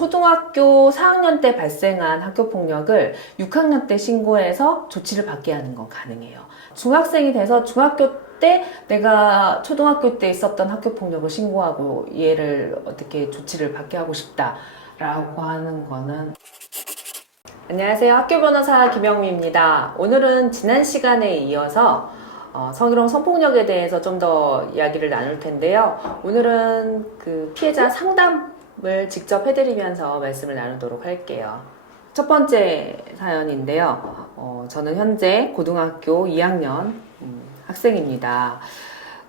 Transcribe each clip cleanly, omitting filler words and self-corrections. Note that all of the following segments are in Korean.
초등학교 4학년 때 발생한 학교폭력을 6학년 때 신고해서 조치를 받게 하는 건 가능해요. 중학생이 돼서 중학교 때 내가 초등학교 때 있었던 학교폭력을 신고하고 얘를 어떻게 조치를 받게 하고 싶다라고 하는 거는. 안녕하세요. 학교변호사 김영미입니다. 오늘은 지난 시간에 이어서 성희롱 성폭력에 대해서 좀 더 이야기를 나눌 텐데요. 오늘은 그 피해자 상담을 직접 해드리면서 말씀을 나누도록 할게요. 첫 번째 사연인데요. 저는 현재 고등학교 2학년 학생입니다.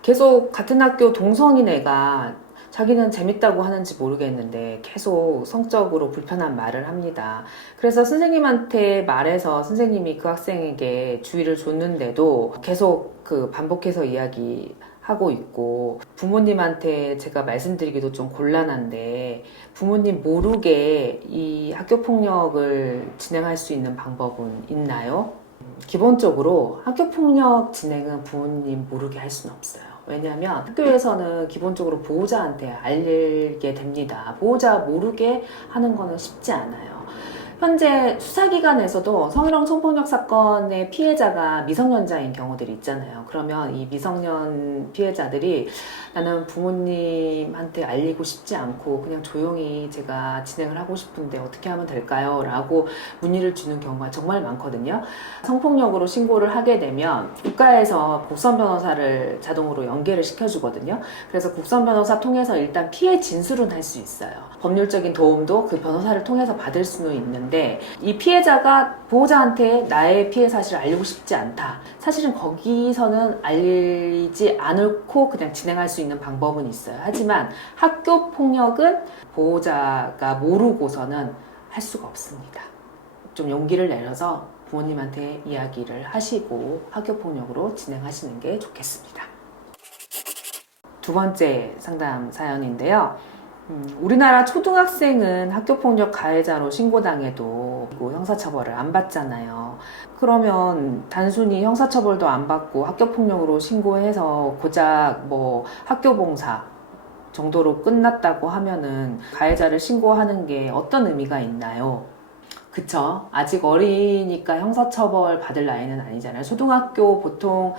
계속 같은 학교 동성인 애가 자기는 재밌다고 하는지 모르겠는데 계속 성적으로 불편한 말을 합니다. 그래서 선생님한테 말해서 선생님이 그 학생에게 주의를 줬는데도 계속 반복해서 이야기하고 있고, 부모님한테 제가 말씀드리기도 좀 곤란한데 부모님 모르게 이 학교폭력을 진행할 수 있는 방법은 있나요? 기본적으로 학교폭력 진행은 부모님 모르게 할 수는 없어요. 왜냐하면 학교에서는 기본적으로 보호자한테 알리게 됩니다. 보호자 모르게 하는 거는 쉽지 않아요. 현재 수사기관에서도 성희롱 성폭력 사건의 피해자가 미성년자인 경우들이 있잖아요. 그러면 이 미성년 피해자들이 나는 부모님한테 알리고 싶지 않고 그냥 조용히 제가 진행을 하고 싶은데 어떻게 하면 될까요? 라고 문의를 주는 경우가 정말 많거든요. 성폭력으로 신고를 하게 되면 국가에서 국선 변호사를 자동으로 연계를 시켜주거든요. 그래서 국선 변호사 통해서 일단 피해 진술은 할 수 있어요. 법률적인 도움도 그 변호사를 통해서 받을 수는 있는데, 이 피해자가 보호자한테 나의 피해 사실을 알리고 싶지 않다. 사실은 거기서는 알리지 않고 그냥 진행할 수 있는 방법은 있어요. 하지만 학교 폭력은 보호자가 모르고서는 할 수가 없습니다. 좀 용기를 내려서 부모님한테 이야기를 하시고 학교 폭력으로 진행하시는 게 좋겠습니다. 두 번째 상담 사연인데요. 우리나라 초등학생은 학교폭력 가해자로 신고당해도 형사처벌을 안 받잖아요. 그러면 단순히 형사처벌도 안 받고 학교폭력으로 신고해서 고작 학교봉사 정도로 끝났다고 하면은 가해자를 신고하는 게 어떤 의미가 있나요? 그쵸? 아직 어리니까 형사처벌 받을 나이는 아니잖아요. 초등학교 보통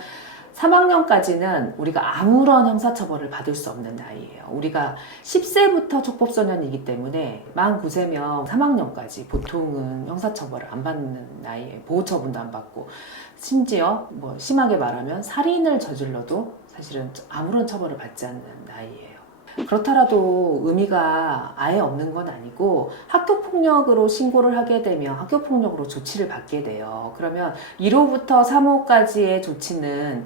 3학년까지는 우리가 아무런 형사처벌을 받을 수 없는 나이예요. 우리가 10세부터 촉법소년이기 때문에 만 9세면 3학년까지 보통은 형사처벌을 안 받는 나이에 보호처분도 안 받고, 심지어 심하게 말하면 살인을 저질러도 사실은 아무런 처벌을 받지 않는 나이예요. 그렇더라도 의미가 아예 없는 건 아니고, 학교폭력으로 신고를 하게 되면 학교폭력으로 조치를 받게 돼요. 그러면 1호부터 3호까지의 조치는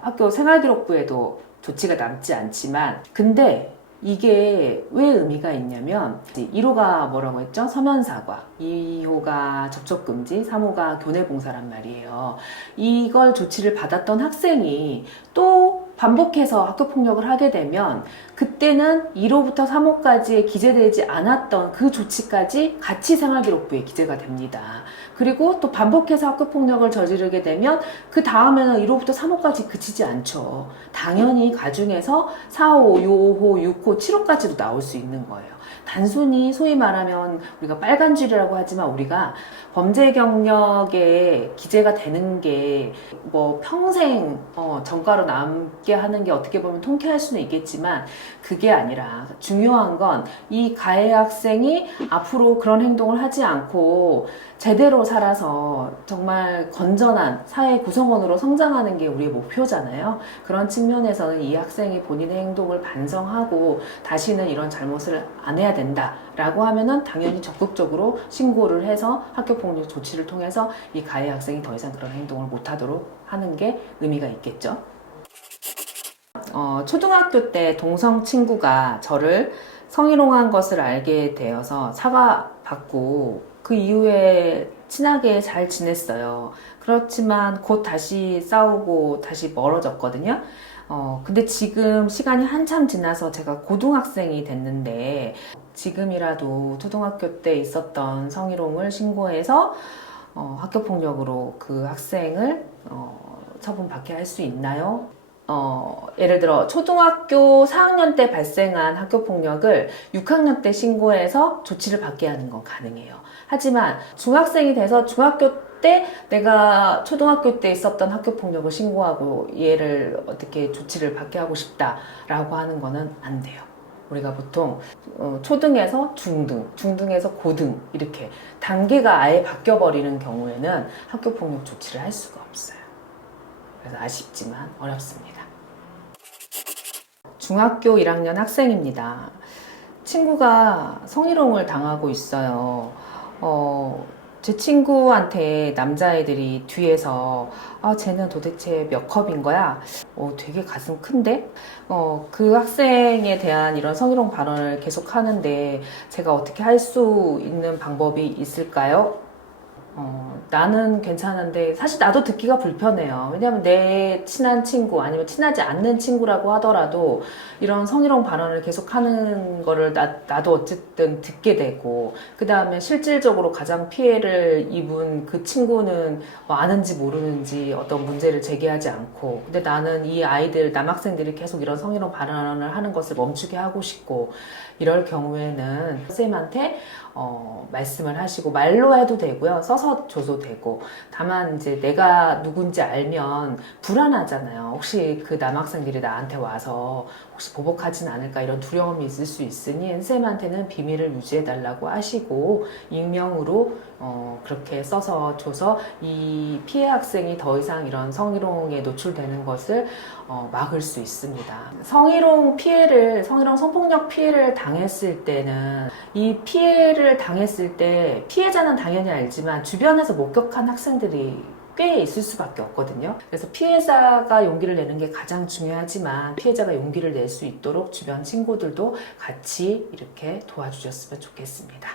학교 생활기록부에도 조치가 남지 않지만, 근데 이게 왜 의미가 있냐면 1호가 뭐라고 했죠? 서면사과, 2호가 접촉금지, 3호가 교내봉사란 말이에요. 이걸 조치를 받았던 학생이 또 반복해서 학교폭력을 하게 되면 그때는 1호부터 3호까지에 기재되지 않았던 그 조치까지 같이 생활기록부에 기재가 됩니다. 그리고 또 반복해서 학교폭력을 저지르게 되면 그 다음에는 1호부터 3호까지 그치지 않죠. 당연히 가중에서 4호, 6호, 6호, 7호까지도 나올 수 있는 거예요. 단순히 소위 말하면 우리가 빨간 줄이라고 하지만, 우리가 범죄 경력에 기재가 되는 게 평생 전과로 남게 하는 게 어떻게 보면 통쾌할 수는 있겠지만, 그게 아니라 중요한 건 이 가해 학생이 앞으로 그런 행동을 하지 않고 제대로 살아서 정말 건전한 사회 구성원으로 성장하는 게 우리의 목표잖아요. 그런 측면에서는 이 학생이 본인의 행동을 반성하고 다시는 이런 잘못을 안 해야 된다라고 하면은 당연히 적극적으로 신고를 해서 학교폭력 조치를 통해서 이 가해 학생이 더 이상 그런 행동을 못하도록 하는 게 의미가 있겠죠. 초등학교 때 동성 친구가 저를 성희롱한 것을 알게 되어서 사과받고 그 이후에 친하게 잘 지냈어요. 그렇지만 곧 다시 싸우고 다시 멀어졌거든요. 근데 지금 시간이 한참 지나서 제가 고등학생이 됐는데, 지금이라도 초등학교 때 있었던 성희롱을 신고해서 학교폭력으로 그 학생을 처분받게 할 수 있나요? 예를 들어 초등학교 4학년 때 발생한 학교폭력을 6학년 때 신고해서 조치를 받게 하는 건 가능해요. 하지만 중학생이 돼서 중학교 때 내가 초등학교 때 있었던 학교폭력을 신고하고 얘를 어떻게 조치를 받게 하고 싶다라고 하는 거는 안 돼요. 우리가 보통 초등에서 중등, 중등에서 고등 이렇게 단계가 아예 바뀌어버리는 경우에는 학교폭력 조치를 할 수가 없어요. 그래서 아쉽지만 어렵습니다. 중학교 1학년 학생입니다. 친구가 성희롱을 당하고 있어요. 제 친구한테 남자애들이 뒤에서 쟤는 도대체 몇 컵인 거야? 되게 가슴 큰데? 그 학생에 대한 이런 성희롱 발언을 계속 하는데 제가 어떻게 할 수 있는 방법이 있을까요? 나는 괜찮은데 사실 나도 듣기가 불편해요. 왜냐하면 내 친한 친구 아니면 친하지 않는 친구라고 하더라도 이런 성희롱 발언을 계속 하는 거를 나도 어쨌든 듣게 되고, 그 다음에 실질적으로 가장 피해를 입은 그 친구는 아는지 모르는지 어떤 문제를 제기하지 않고, 근데 나는 이 아이들 남학생들이 계속 이런 성희롱 발언을 하는 것을 멈추게 하고 싶고, 이럴 경우에는 선생님한테 말씀을 하시고, 말로 해도 되고요, 써서 줘도 되고. 다만 이제 내가 누군지 알면 불안하잖아요. 혹시 그 남학생들이 나한테 와서 혹시 보복하진 않을까 이런 두려움이 있을 수 있으니 선생님한테는 비밀을 유지해 달라고 하시고 익명으로 그렇게 써서 줘서 이 피해 학생이 더 이상 이런 성희롱에 노출되는 것을 막을 수 있습니다. 성희롱 성폭력 피해를 당했을 때는, 이 피해를 당했을 때 피해자는 당연히 알지만 주변에서 목격한 학생들이 꽤 있을 수밖에 없거든요. 그래서 피해자가 용기를 내는 게 가장 중요하지만 피해자가 용기를 낼 수 있도록 주변 친구들도 같이 이렇게 도와주셨으면 좋겠습니다.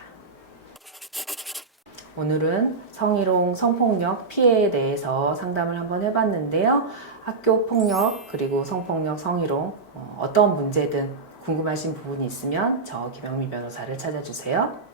오늘은 성희롱, 성폭력 피해에 대해서 상담을 한번 해봤는데요. 학교 폭력, 그리고 성폭력, 성희롱 어떤 문제든 궁금하신 부분이 있으면 저 김영미 변호사를 찾아주세요.